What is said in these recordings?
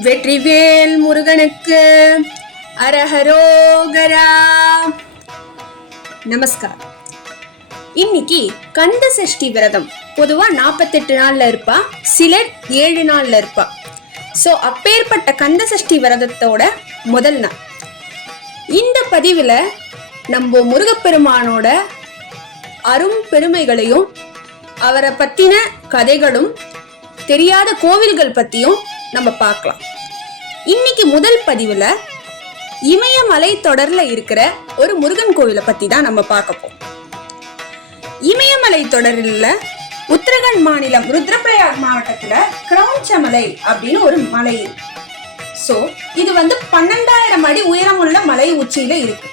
வெற்றிவேல் முருகனுக்கு அரஹரோகரா. நமஸ்காரம். இன்னைக்கு கந்த சஷ்டி விரதம். பொதுவா 48 நாள்ல இருப்பா, சிலர் 7 நாள்ல இருப்பா. சோ அப்பேற்பட்ட கந்த சஷ்டி விரதத்தோட முதல் நாள். இந்த பதிவுல நம்ம முருகப்பெருமானோட அரும் பெருமைகளையும் அவரை பத்தின கதைகளும் தெரியாத கோவில்கள் பத்தியும் நம்ம பார்க்கலாம். இன்னைக்கு முதல் பதிவுல இமயமலை தொடர்ல இருக்கிற ஒரு முருகன் கோவிலை பத்தி தான் நம்ம பார்க்க போறோம். இமயமலை தொடரில் உத்தரகண்ட் மாநிலம் ருத்ரபிரயாக் மாவட்டத்துல கிரௌஞ்சமலை அப்படின்னு ஒரு மலை. சோ இது 12,000 அடி உயரமுள்ள மலை உச்சியில இருக்கு.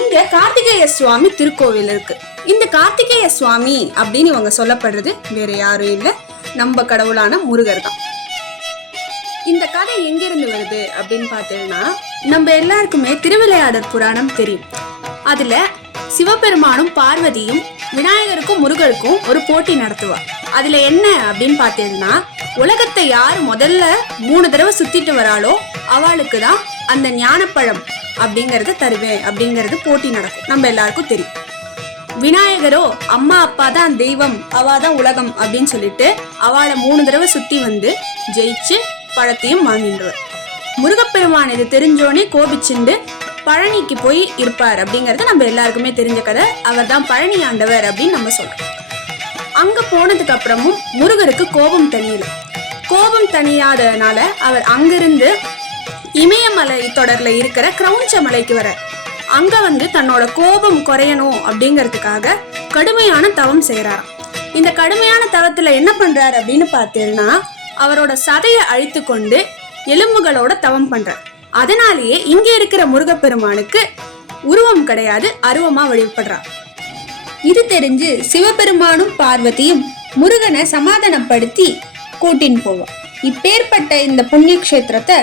இங்க கார்த்திகேய சுவாமி திருக்கோவில் இருக்கு. இந்த கார்த்திகேய சுவாமி அப்படின்னு இவங்க சொல்லப்படுறது வேற யாரும் இல்லை, நம்ம கடவுளான முருகர் தான். இந்த கதை எங்கிருந்து வருது அப்படின்னு பார்த்தீங்கன்னா, நம்ம எல்லாருக்குமே திருவிளையாடற் புராணம் தெரியும். அதுல சிவபெருமானும் பார்வதியும் விநாயகருக்கும் முருகருக்கும் ஒரு போட்டி நடத்துவார். அதுல என்ன அப்படின்னு பார்த்தீங்கன்னா, உலகத்தை யார் முதல்ல 3 தடவை சுத்திட்டு வராளோ அவளுக்கு தான் அந்த ஞானப்பழம் அப்படிங்கறத தருவேன் அப்படிங்கறது போட்டி நடக்கும். நம்ம எல்லாருக்கும் தெரியும். விநாயகரோ அம்மா அப்பா தான் தெய்வம், அவாதான் உலகம் அப்படின்னு சொல்லிட்டு அவளை 3 தடவை சுத்தி வந்து ஜெயிச்சு பழத்தையும் வாங்கின்றார். முருகப்பெருமான் இது தெரிஞ்சோடனே கோபிச்சுண்டு பழனிக்கு போய் இருப்பார் அப்படிங்கறது நம்ம எல்லாருக்குமே தெரிஞ்ச கதை. அவர் தான் பழனி ஆண்டவர் அப்படின்னு நம்ம சொல்றோம். அங்க போனதுக்கு அப்புறமும் முருகருக்கு கோபம் தனியல. கோபம் தனியாதனால அவர் அங்கிருந்து இமயமலை தொடர்ல இருக்கிற கிரௌஞ்சமலைக்கு வர அங்க தன்னோட கோபம் குறையணும் அப்படிங்கறதுக்காக கடுமையான தவம் செய்யறாராம். இந்த கடுமையான தவத்துல என்ன பண்றாரு அப்படின்னு பார்த்தீங்கன்னா, அவரோட சதையை அழித்து கொண்டு எலும்புகளோட தவம் பண்றார். அதனாலேயே இங்க இருக்கிற முருகப்பெருமானுக்கு உருவம் கிடையாது, அருவமா வழிபடுறார். இது தெரிஞ்சு சிவபெருமானும் பார்வதியும் முருகனை சமாதானப்படுத்தி கூட்டின்னு போவோம். இப்பேற்பட்ட இந்த புண்ணிய கஷேத்திரத்தை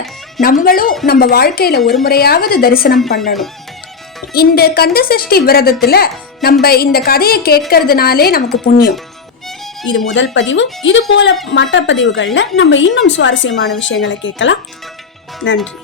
நம்மளும் நம்ம வாழ்க்கையில ஒரு முறையாவது தரிசனம் பண்ணணும். இந்த கந்த சஷ்டி விரதத்துல நம்ம இந்த கதையை கேட்கறதுனாலே நமக்கு புண்ணியம். இது முதல் பதிவு. இது போல மற்ற பதிவுகள்ல நம்ம இன்னும் சுவாரஸ்யமான விஷயங்களை கேட்கலாம். நன்றி.